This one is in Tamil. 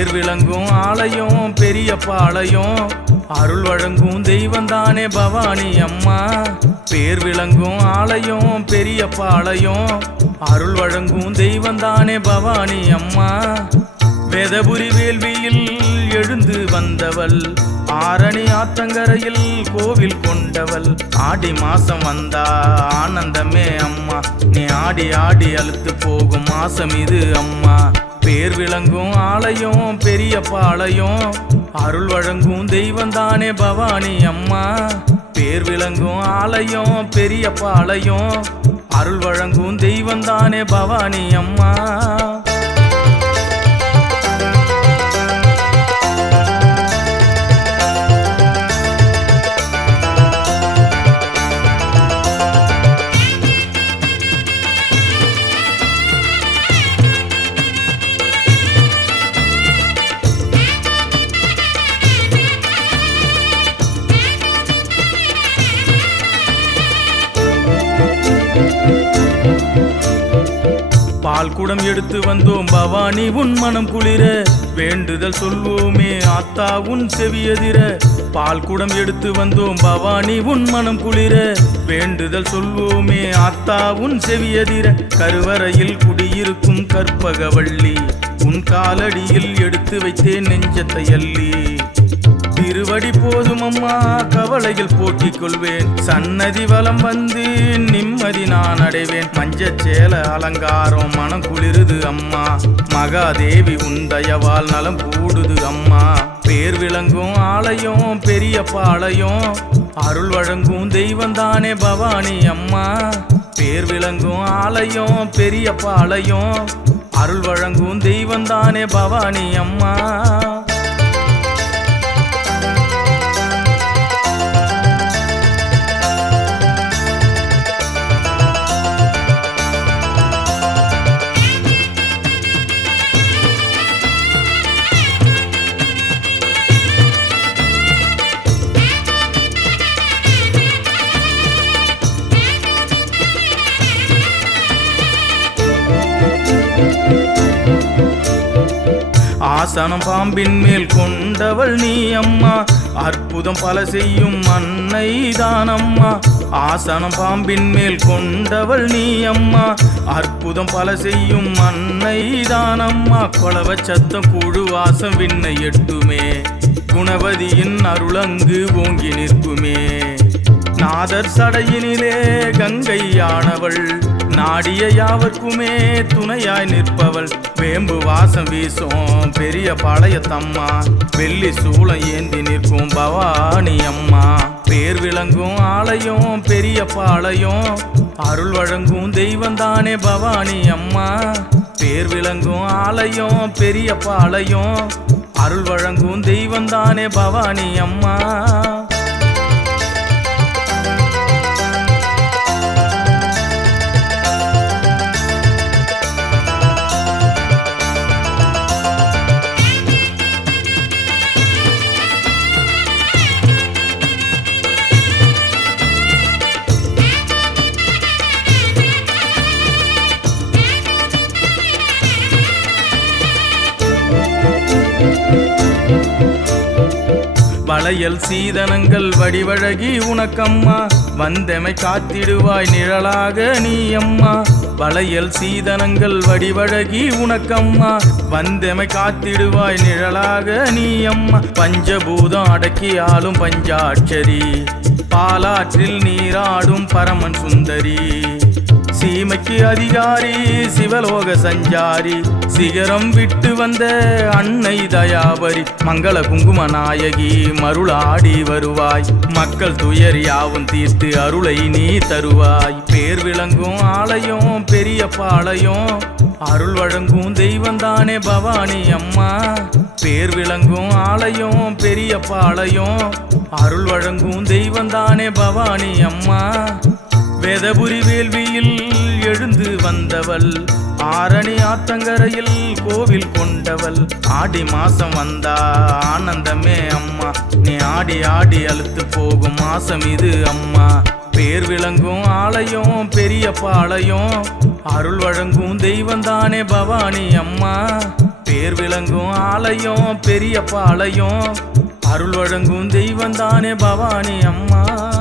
பேர் விளங்கும் ஆலயம் பெரிய பாளையம். அருள் வழங்கும் தெய்வம் தானே பவானி அம்மா. பேர் விளங்கும் ஆலயம் பெரிய பாளையம். அருள் வழங்கும் தெய்வம் தானே பவானி அம்மா. வேதபுரி வேள்வியில் எழுந்து வந்தவள். ஆரணி ஆத்தங்கரையில் கோவில் கொண்டவள். ஆடி மாசம் வந்தா ஆனந்தமே அம்மா. நீ ஆடி ஆடி அழுத்து போகும் மாசம் இது அம்மா. பேர் விளங்கும் ஆலயம் பெரிய பாளையம். அருள் வழங்கும் தெய்வம் தானே பவானி அம்மா. பேர் விளங்கும் ஆலயம் பெரிய பாளையம். அருள் வழங்கும் தெய்வம் தானே பவானி அம்மா. பால் குடம் எடுத்து வந்தோம் பவானி உன் மனம் குளிர. வேண்டுதல் சொல்வோமே ஆத்தா உன் செவியதிர பால் குடம் எடுத்து வந்தோம் பவானி உன் மனம் குளிர. வேண்டுதல் சொல்வோமே ஆத்தா உன் செவியதிர கருவறையில் குடியிருக்கும் கற்பகவள்ளி உன் காலடியில் எடுத்து வைத்தேன் நெஞ்சத்தை அள்ளி. திருவடி போதும் அம்மா கவலையில் போக்கிக் கொள்வேன். சன்னதி வலம் வந்து நிம்மதி நான் அடைவேன். மஞ்சச்சேல அலங்காரம் மனம் குளிருது அம்மா. மகாதேவி உந்தயவால் நலம் கூடுது அம்மா. பேர் விளங்கும் ஆலயம் பெரிய பாளையம். அருள் வழங்கும் தெய்வம் தானே பவானி அம்மா. பேர் விளங்கும் ஆலயம் பெரிய பாளையம். அருள் வழங்கும் தெய்வம் தானே பவானி அம்மா. ஆசனம் பாம்பின் மேல் கொண்டவள் நீ அம்மா அற்புதம் பல செய்யும் அன்னை தான் அம்மா ஆசனம் பாம்பின் மேல் கொண்டவள் நீ அம்மா அற்புதம் பல செய்யும் அன்னை தான் அம்மா கொலவ சத்தம் கூடு வாசம் விண்ணை எட்டுமே. குணவதியின் அருளங்கு ஓங்கி நிற்குமே. நாதர் சடையினிலே கங்கையானவள். நாடிய யாவர்க்குமே துணையாய் நிற்பவள். வேம்பு வாசம் வீசும் பெரிய பாளையத்தம்மா. வெள்ளி சூளம் ஏந்தி நிற்கும் பவானி அம்மா பேர் விளங்கும் ஆலயம் பெரிய பாளையம். அருள் வழங்கும் தெய்வம் தானே பவானி அம்மா பேர் விளங்கும் ஆலயம் பெரிய பாளையம். அருள் வழங்கும் தெய்வம் தானே பவானி அம்மா வளையல் சீதனங்கள் வடிவழகி உனக்கம்மா வந்தமை காத்திடுவாய் நிழலாக நீ அம்மா வளையல் சீதனங்கள் வடிவழகி உனக்கம்மா வந்தமை காத்திடுவாய் நிழலாக நீ அம்மா பஞ்சபூதம் அடக்கி ஆளும் பஞ்சாட்சரி பாலாற்றில் நீராடும் பரமன் சுந்தரி. சீமைக்கு அதிகாரி சிவலோக சஞ்சாரி. சிகரம் விட்டு வந்த அன்னை தயாபரி மங்கள குங்கும நாயகி மருளாடி வருவாய். மக்கள் துயர் யாவும் தீர்த்து அருளை நீ தருவாய். பேர் விளங்கும் ஆலயம் பெரிய பாளையம். அருள் வழங்கும் தெய்வம் தானே பவானி அம்மா. பேர் விளங்கும் ஆலயம் பெரிய பாளையம். அருள் வழங்கும் தெய்வம் தானே பவானி அம்மா. வேதபுரி வேள்வியில் எழுந்து வந்தவள் ஆரணி ஆத்தங்கரையில் கோவில் கொண்டவள். ஆடி மாசம் வந்தா ஆனந்தமே அம்மா. நீ ஆடி ஆடி அழுத்து போகும் மாசம் இது அம்மா. பேர் விளங்கும் ஆலயம் பெரிய பாளையம். அருள் வழங்கும் தெய்வம் தானே பவானி அம்மா. பேர் விளங்கும் ஆலயம் பெரிய பாளையம். அருள் வழங்கும் தெய்வம் தானே பவானி அம்மா.